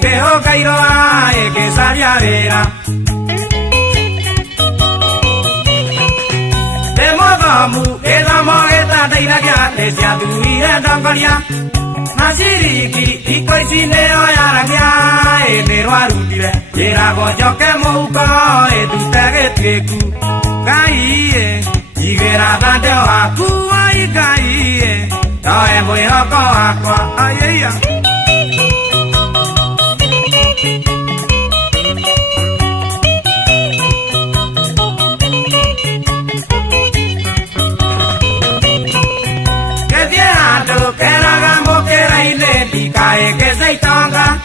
que Hokairoa que sabia vera. De modo que la mogueta de Iraquia te se atuía en Tangoria. Masiriki y coicineo y araña enero arutire. Y era goyo que muco tu tegeteku. Caí y que era tanto acua y caí. No es muy oco aqua. Ay, ay, ay. Que se tonga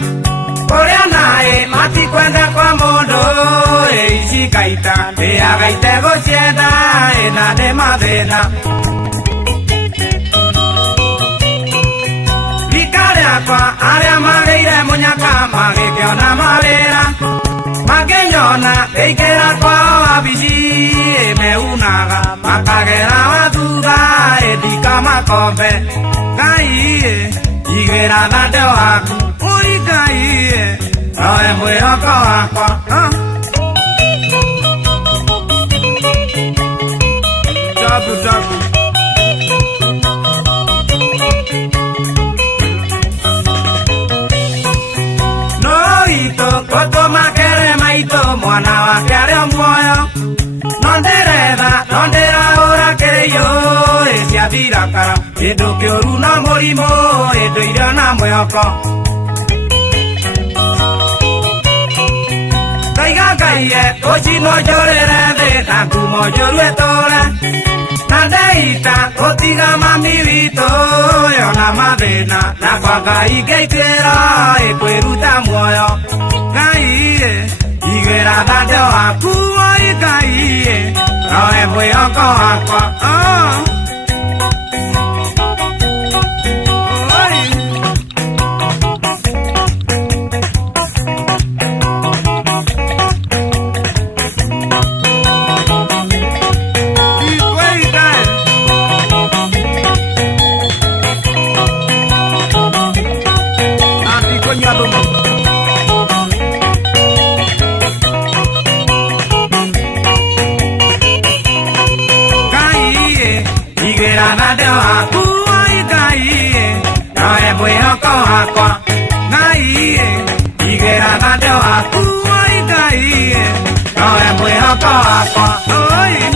por anae mati cuenta kwa mondo e si kaita e agaite gocheta e na de madena Vicarea kwa área mageire muñaca mage que ona madera maqueñona e que era kwa abisi e me unaga macagera matura e di cama combe caí y que era darte oaku, muy caí, no es muy oco aqua. Chapu, chapu. No hito, coto maquere maito, moana vaqueare un moyo. Donde era ahora que yo, ese atira cara. Edo que oruna morimo, edo irana moyoko. Taiga calle, ochi no llorere de tantumo lloruetore. Tandeita, otiga mamivito, yo la madena, la cuaca y que quiera, e cueruta moyo. Caí, y que era dante oakumo y caí, no es moyoko aqua. Aqua, aqua, aqua,